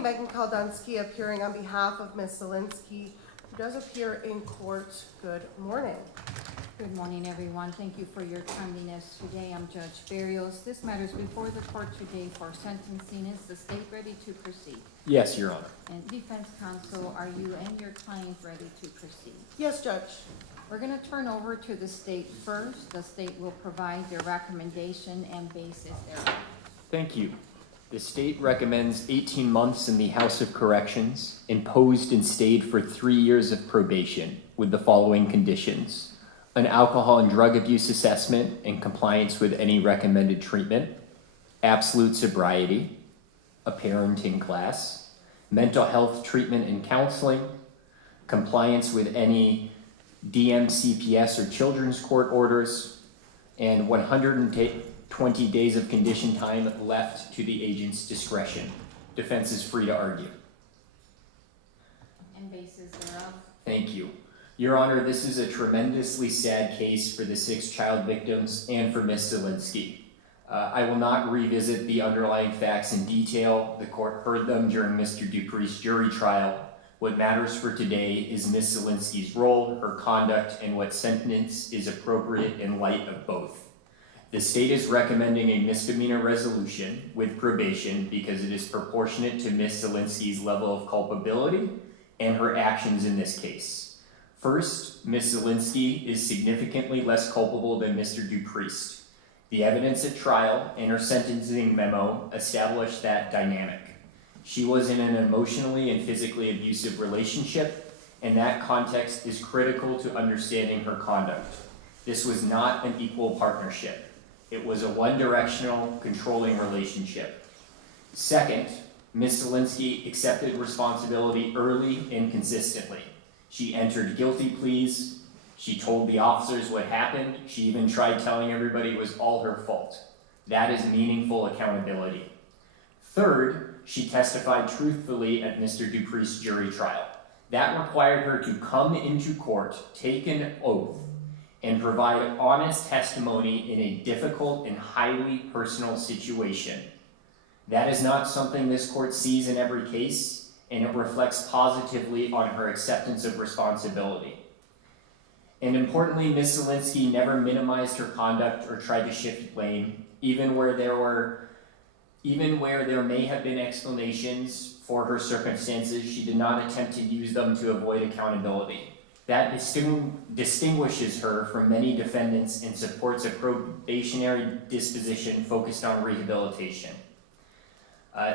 Attorney Megan Kaldunsky appearing on behalf of Ms. Zielinski, who does appear in court. Good morning. Good morning, everyone. Thank you for your timeliness today. I'm Judge Barrios. This matter is before the court today for sentencing. Is the state ready to proceed? Yes, Your Honor. And defense counsel, are you and your client ready to proceed? Yes, Judge. We're going to turn over to the state first. The state will provide their recommendation and basis thereof. Thank you. The state recommends 18 months in the House of Corrections, imposed and stayed for 3 years of probation with the following conditions: an alcohol and drug abuse assessment in compliance with any recommended treatment, absolute sobriety, a parenting class, mental health treatment and counseling, compliance with any DMCPS or children's court orders, and 120 days of condition time left to the agent's discretion. Defense is free to argue. And basis thereof. Thank you. Your Honor, this is a tremendously sad case for the 6 child victims and for Ms. Zielinski. I will not revisit the underlying facts in detail. The court heard them during Mr. Dupriest's jury trial. What matters for today is Ms. Zielinski's role, her conduct, and what sentence is appropriate in light of both. The state is recommending a misdemeanor resolution with probation because it is proportionate to Ms. Zielinski's level of culpability and her actions in this case. First, Ms. Zielinski is significantly less culpable than Mr. Dupriest. The evidence at trial and her sentencing memo established that dynamic. She was in an emotionally and physically abusive relationship, and that context is critical to understanding her conduct. This was not an equal partnership. It was a one-directional, controlling relationship. Second, Ms. Zielinski accepted responsibility early and consistently. She entered guilty pleas. She told the officers what happened. She even tried telling everybody it was all her fault. That is meaningful accountability. Third, she testified truthfully at Mr. Dupriest's jury trial. That required her to come into court, take an oath, and provide honest testimony in a difficult and highly personal situation. That is not something this court sees in every case, and it reflects positively on her acceptance of responsibility. And importantly, Ms. Zielinski never minimized her conduct or tried to shift blame, even where there may have been explanations for her circumstances. She did not attempt to use them to avoid accountability. That distinguishes her from many defendants and supports a probationary disposition focused on rehabilitation.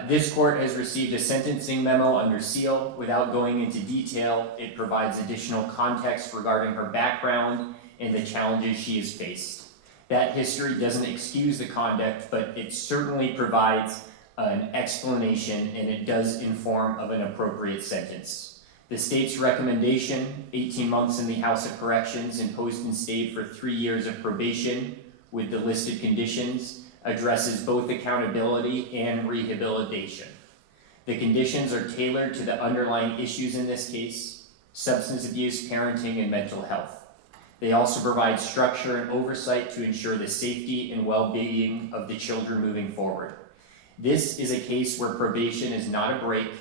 This court has received a sentencing memo under seal. Without going into detail, it provides additional context regarding her background and the challenges she has faced. That history doesn't excuse the conduct, but it certainly provides an explanation, and it does inform of an appropriate sentence. The state's recommendation, 18 months in the House of Corrections, imposed and stayed for 3 years of probation with the listed conditions, addresses both accountability and rehabilitation. The conditions are tailored to the underlying issues in this case: substance abuse, parenting, and mental health. They also provide structure and oversight to ensure the safety and well-being of the children moving forward. This is a case where probation is not a break,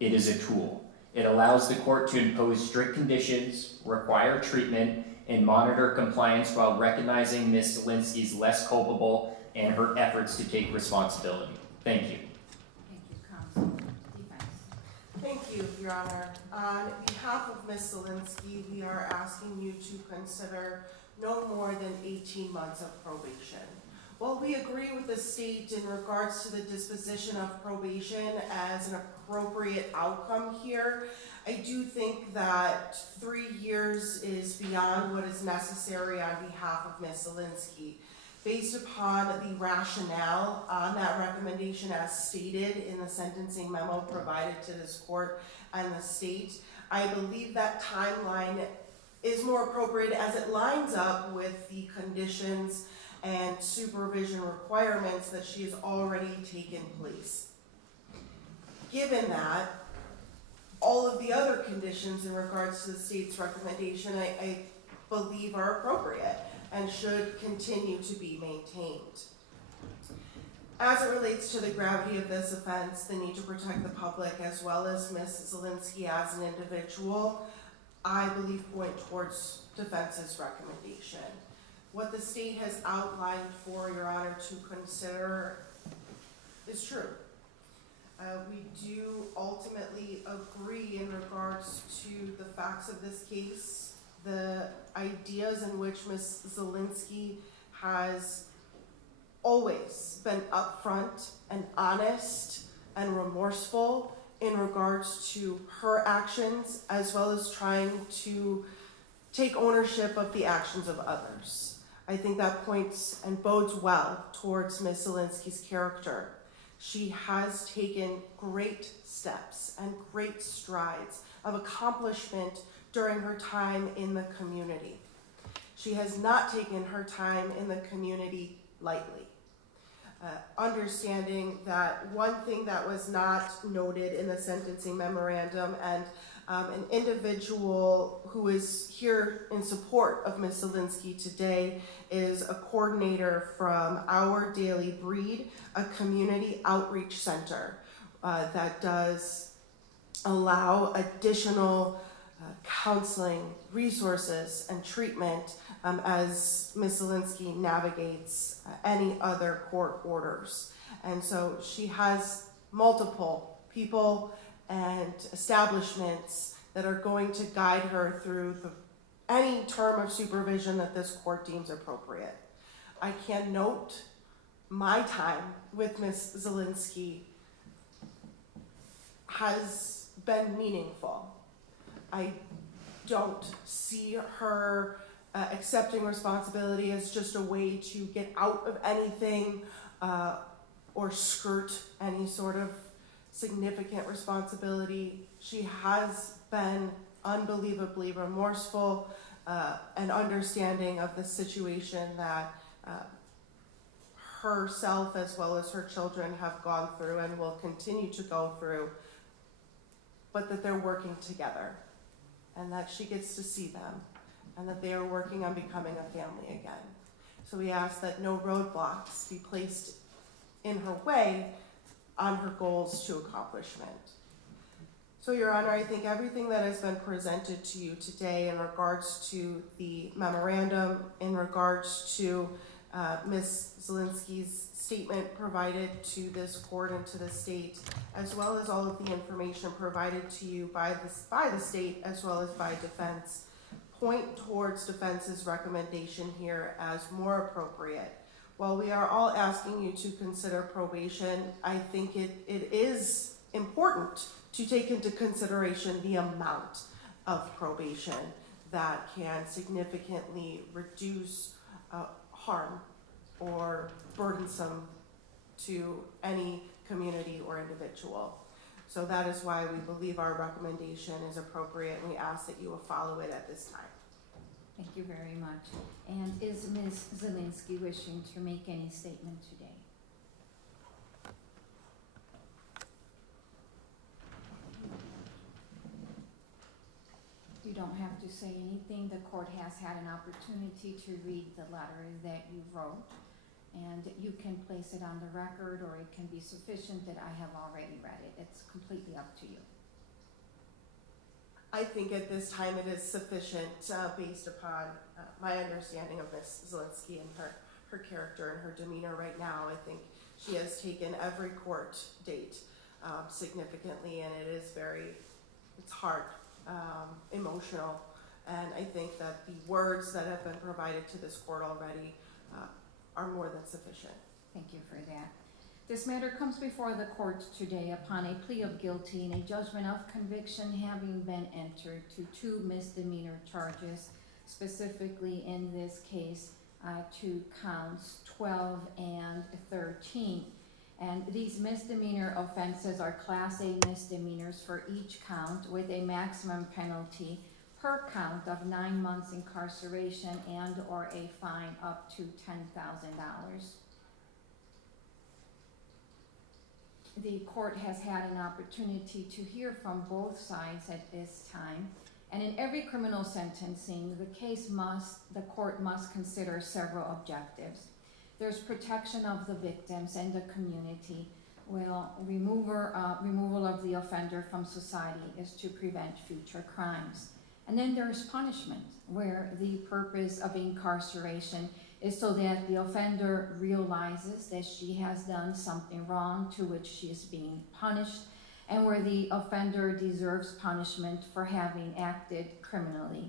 it is a tool. It allows the court to impose strict conditions, require treatment, and monitor compliance while recognizing Ms. Zielinski's less culpable and her efforts to take responsibility. Thank you. Thank you, counsel. Defense. Thank you, Your Honor. On behalf of Ms. Zielinski, we are asking you to consider no more than 18 months of probation. While we agree with the state in regards to the disposition of probation as an appropriate outcome here, I do think that 3 years is beyond what is necessary on behalf of Ms. Zielinski. Based upon the rationale on that recommendation as stated in the sentencing memo provided to this court and the state, I believe that timeline is more appropriate as it lines up with the conditions and supervision requirements that she has already taken place. Given that, all of the other conditions in regards to the state's recommendation, I believe are appropriate and should continue to be maintained. As it relates to the gravity of this offense, the need to protect the public as well as Ms. Zielinski as an individual, I believe point towards defense's recommendation. What the state has outlined for Your Honor to consider is true. We do ultimately agree in regards to the facts of this case, the ideas in which Ms. Zielinski has always been upfront and honest and remorseful in regards to her actions, as well as trying to take ownership of the actions of others. I think that points and bodes well towards Ms. Zielinski's character. She has taken great steps and great strides of accomplishment during her time in the community. She has not taken her time in the community lightly. Understanding that one thing that was not noted in the sentencing memorandum, and an individual who is here in support of Ms. Zielinski today is a coordinator from Our Daily Breed, a community outreach center that does allow additional counseling, resources, and treatment as Ms. Zielinski navigates any other court orders. And so she has multiple people and establishments that are going to guide her through any term of supervision that this court deems appropriate. I can note my time with Ms. Zielinski has been meaningful. I don't see her accepting responsibility as just a way to get out of anything or skirt any sort of significant responsibility. She has been unbelievably remorseful and understanding of the situation that herself as well as her children have gone through and will continue to go through, but that they're working together and that she gets to see them and that they are working on becoming a family again. So we ask that no roadblocks be placed in her way on her goals to accomplishment. So Your Honor, I think everything that has been presented to you today in regards to the memorandum, in regards to Ms. Zielinski's statement provided to this court and to the state, as well as all of the information provided to you by the state as well as by defense, point towards defense's recommendation here as more appropriate. While we are all asking you to consider probation, I think it is important to take into consideration the amount of probation that can significantly reduce harm or burdensome to any community or individual. So that is why we believe our recommendation is appropriate, and we ask that you will follow it at this time. Thank you very much. And is Ms. Zielinski wishing to make any statement today? You don't have to say anything. The court has had an opportunity to read the letter that you wrote, and you can place it on the record, or it can be sufficient that I have already read it. It's completely up to you. I think at this time it is sufficient based upon my understanding of Ms. Zielinski and her character and her demeanor right now. I think she has taken every court date significantly, and it's hard, emotional, and I think that the words that have been provided to this court already are more than sufficient. Thank you for that. This matter comes before the court today upon a plea of guilty and a judgment of conviction having been entered to 2 misdemeanor charges, specifically in this case, 2 counts 12 and 13. And these misdemeanor offenses are Class A misdemeanors for each count, with a maximum penalty per count of 9 months incarceration and or a fine up to $10,000. The court has had an opportunity to hear from both sides at this time, and in every criminal sentencing, the court must consider several objectives. there's protection of the victims and the community. Well, removal of the offender from society is to prevent future crimes. And then there's punishment, where the purpose of incarceration is so that the offender realizes that she has done something wrong to which she is being punished, and where the offender deserves punishment for having acted criminally.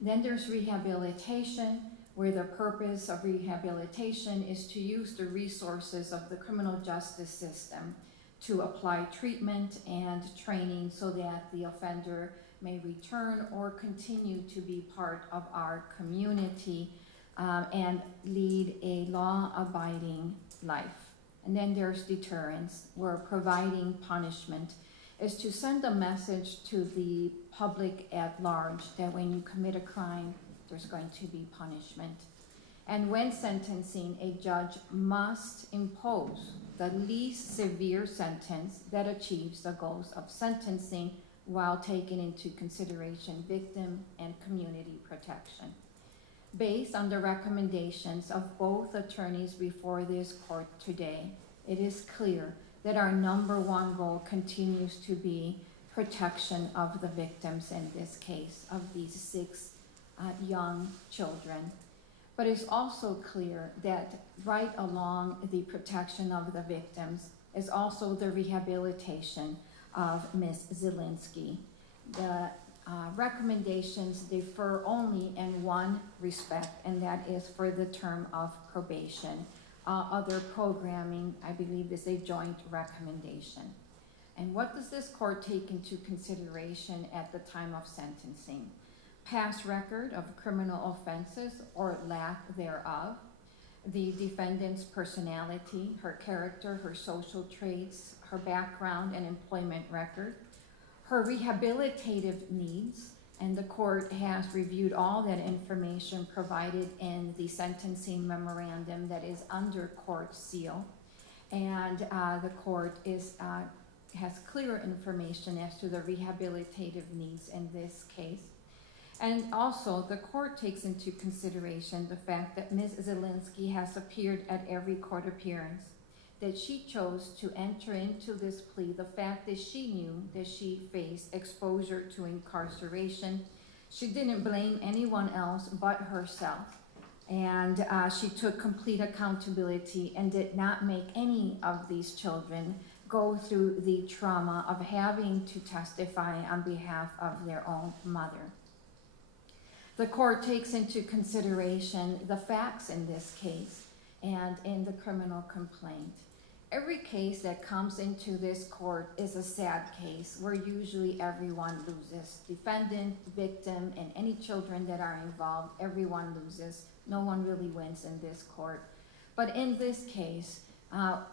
Then there's rehabilitation, where the purpose of rehabilitation is to use the resources of the criminal justice system to apply treatment and training so that the offender may return or continue to be part of our community and lead a law-abiding life. And then there's deterrence, where providing punishment is to send a message to the public at large that when you commit a crime, there's going to be punishment. And when sentencing, a judge must impose the least severe sentence that achieves the goals of sentencing while taking into consideration victim and community protection. Based on the recommendations of both attorneys before this court today, it is clear that our number one goal continues to be protection of the victims in this case, of these 6 young children. But it's also clear that right along the protection of the victims is also the rehabilitation of Ms. Zielinski. The recommendations differ only in one respect, and that is for the term of probation. Other programming, I believe, is a joint recommendation. And what does this court take into consideration at the time of sentencing? Past record of criminal offenses or lack thereof, the defendant's personality, her character, her social traits, her background and employment record, her rehabilitative needs, and the court has reviewed all that information provided in the sentencing memorandum that is under court seal. And the court has clear information as to the rehabilitative needs in this case. And also, the court takes into consideration the fact that Ms. Zielinski has appeared at every court appearance, that she chose to enter into this plea, the fact that she knew that she faced exposure to incarceration. She didn't blame anyone else but herself. And she took complete accountability and did not make any of these children go through the trauma of having to testify on behalf of their own mother. The court takes into consideration the facts in this case and in the criminal complaint. Every case that comes into this court is a sad case where usually everyone loses. Defendant, victim, and any children that are involved, everyone loses. No one really wins in this court. But in this case,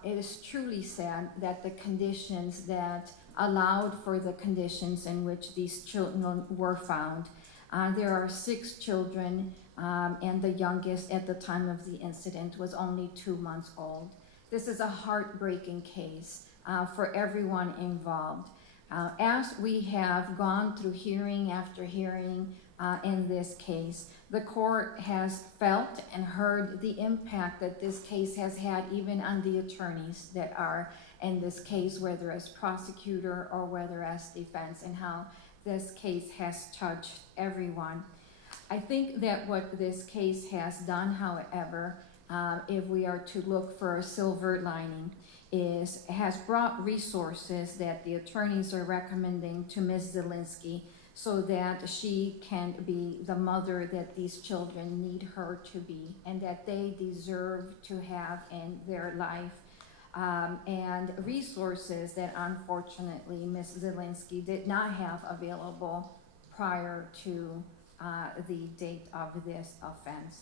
it is truly sad that the conditions that allowed for the conditions in which these children were found. There are 6 children, and the youngest at the time of the incident was only 2 months old. This is a heartbreaking case for everyone involved. As we have gone through hearing after hearing in this case, the court has felt and heard the impact that this case has had even on the attorneys that are in this case, whether as prosecutor or whether as defense, and how this case has touched everyone. I think that what this case has done, however, if we are to look for a silver lining, has brought resources that the attorneys are recommending to Ms. Zielinski so that she can be the mother that these children need her to be and that they deserve to have in their life. And resources that unfortunately Ms. Zielinski did not have available prior to the date of this offense.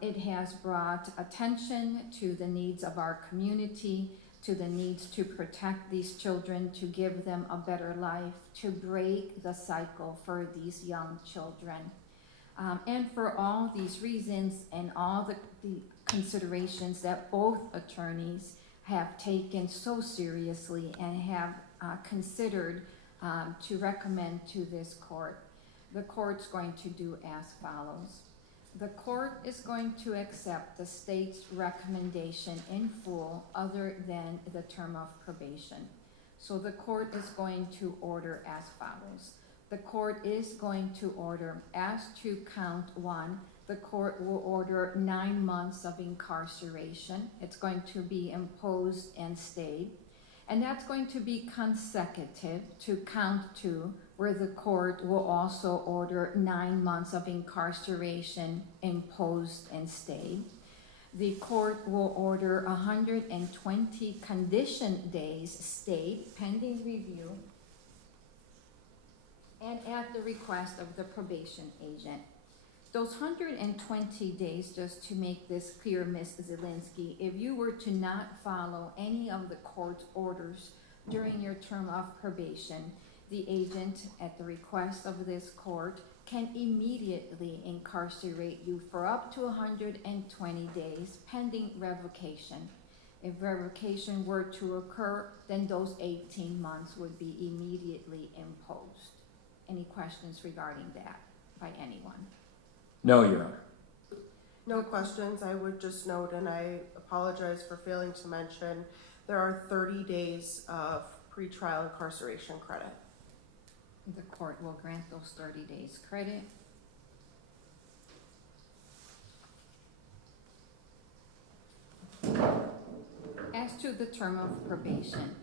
It has brought attention to the needs of our community, to the needs to protect these children, to give them a better life, to break the cycle for these young children. And for all these reasons and all the considerations that both attorneys have taken so seriously and have considered to recommend to this court, the court's going to do as follows. The court is going to accept the state's recommendation in full other than the term of probation. So the court is going to order as follows. The court is going to order, as to count 1, the court will order 9 months of incarceration. It's going to be imposed and stayed. And that's going to be consecutive to count 2, where the court will also order 9 months of incarceration imposed and stayed. The court will order 120 condition days stayed pending review and at the request of the probation agent. Those 120 days, just to make this clear, Ms. Zielinski, if you were to not follow any of the court's orders during your term of probation, the agent, at the request of this court, can immediately incarcerate you for up to 120 days pending revocation. If revocation were to occur, then those 18 months would be immediately imposed. Any questions regarding that by anyone? No, Your Honor. No questions. I would just note, and I apologize for failing to mention, there are 30 days of pretrial incarceration credit. The court will grant those 30 days credit. As to the term of probation,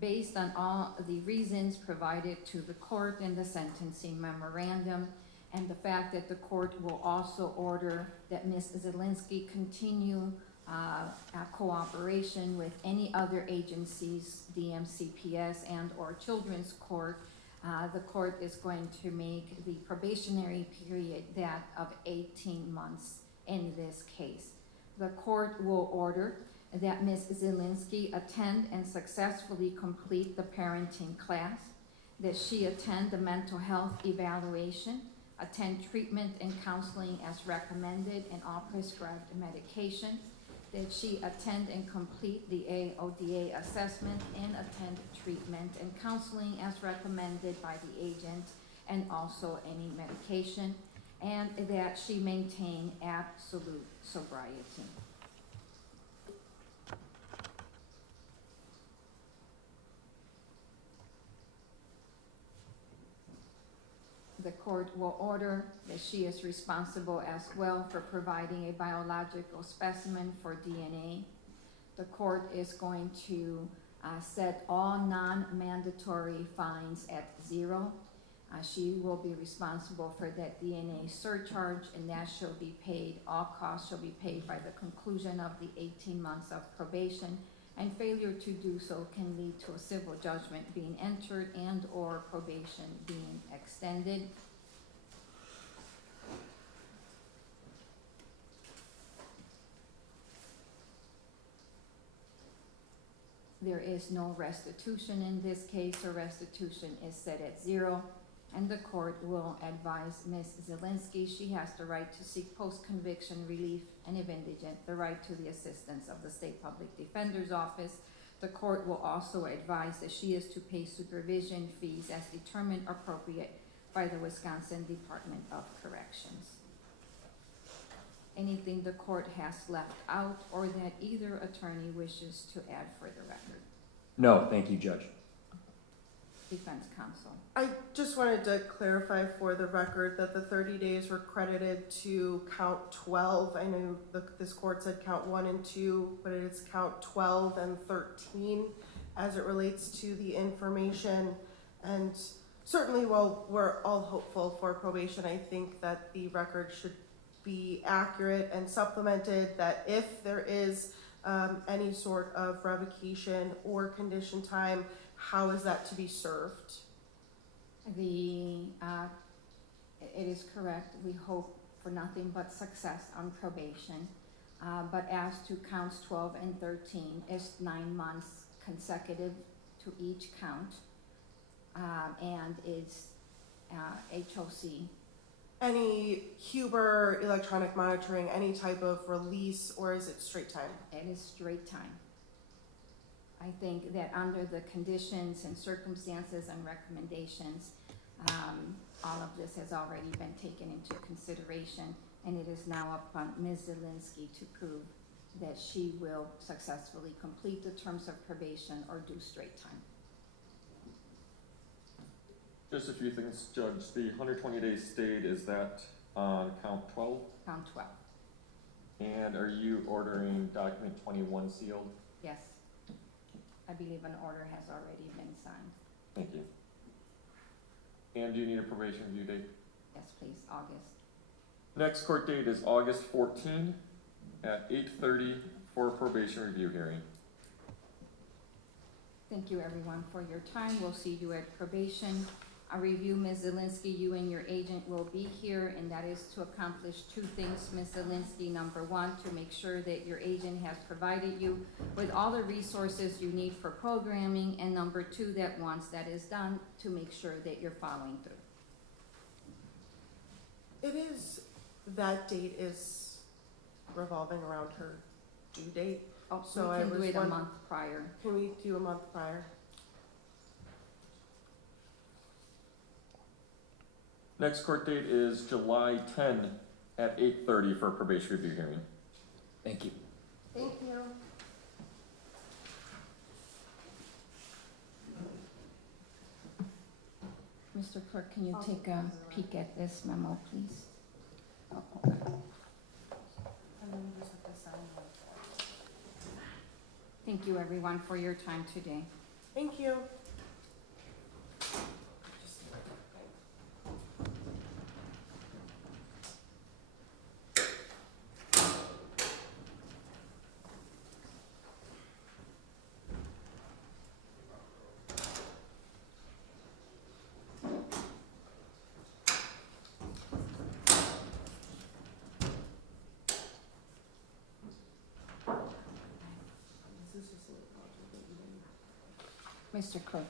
based on all the reasons provided to the court in the sentencing memorandum, and the fact that the court will also order that Ms. Zielinski continue cooperation with any other agencies, DMCPS and or Children's Court, the court is going to make the probationary period that of 18 months in this case. The court will order that Ms. Zielinski attend and successfully complete the parenting class, that she attend the mental health evaluation, attend treatment and counseling as recommended and all prescribed medication, that she attend and complete the AODA assessment and attend treatment and counseling as recommended by the agent and also any medication, and that she maintain absolute sobriety. The court will order that she is responsible as well for providing a biological specimen for DNA. The court is going to set all non-mandatory fines at 0. She will be responsible for that DNA surcharge, and that shall be paid, all costs shall be paid by the conclusion of the 18 months of probation, and failure to do so can lead to a civil judgment being entered and or probation being extended. There is no restitution in this case, or restitution is set at 0. And the court will advise Ms. Zielinski she has the right to seek post-conviction relief, and if indigent, the right to the assistance of the State Public Defender's Office. The court will also advise that she is to pay supervision fees as determined appropriate by the Wisconsin Department of Corrections. Anything the court has left out or that either attorney wishes to add for the record? No, thank you, Judge. Defense counsel. I just wanted to clarify for the record that the 30 days were credited to count 12. I know this court said count 1 and 2, but it is count 12 and 13 as it relates to the information. And certainly while we're all hopeful for probation, I think that the record should be accurate and supplemented, that if there is any sort of revocation or condition time, how is that to be served? It is correct. We hope for nothing but success on probation. But as to counts 12 and 13, it's 9 months consecutive to each count, and it's HOC. Any Huber, electronic monitoring, any type of release, or is it straight time? It is straight time. I think that under the conditions and circumstances and recommendations, all of this has already been taken into consideration, and it is now upon Ms. Zielinski to prove that she will successfully complete the terms of probation or do straight time. Just a few things, Judge. The 120 days stayed, is that on count 12? Count 12. And are you ordering document 21 sealed? Yes. I believe an order has already been signed. Thank you. And do you need a probation review date? Yes, please, August. Next court date is August 14 at 8:30 for a probation review hearing. Thank you, everyone, for your time. We'll see you at probation. A review, Ms. Zielinski, you and your agent will be here, and that is to accomplish two things, Ms. Zielinski. Number one, to make sure that your agent has provided you with all the resources you need for programming, and number two, that once that is done, to make sure that you're following through. It is, that date is revolving around her due date. Oh, So we I can do was it a one- month prior. Can we do a month prior? Next court date is July 10 at 8:30 for a probation review hearing. Thank you. Thank you. Mr. Clerk, can you take a peek at this memo, please? Oh, okay. And then we just have to sign it. Thank you, everyone, for your time today. Thank you. Mr. Clerk.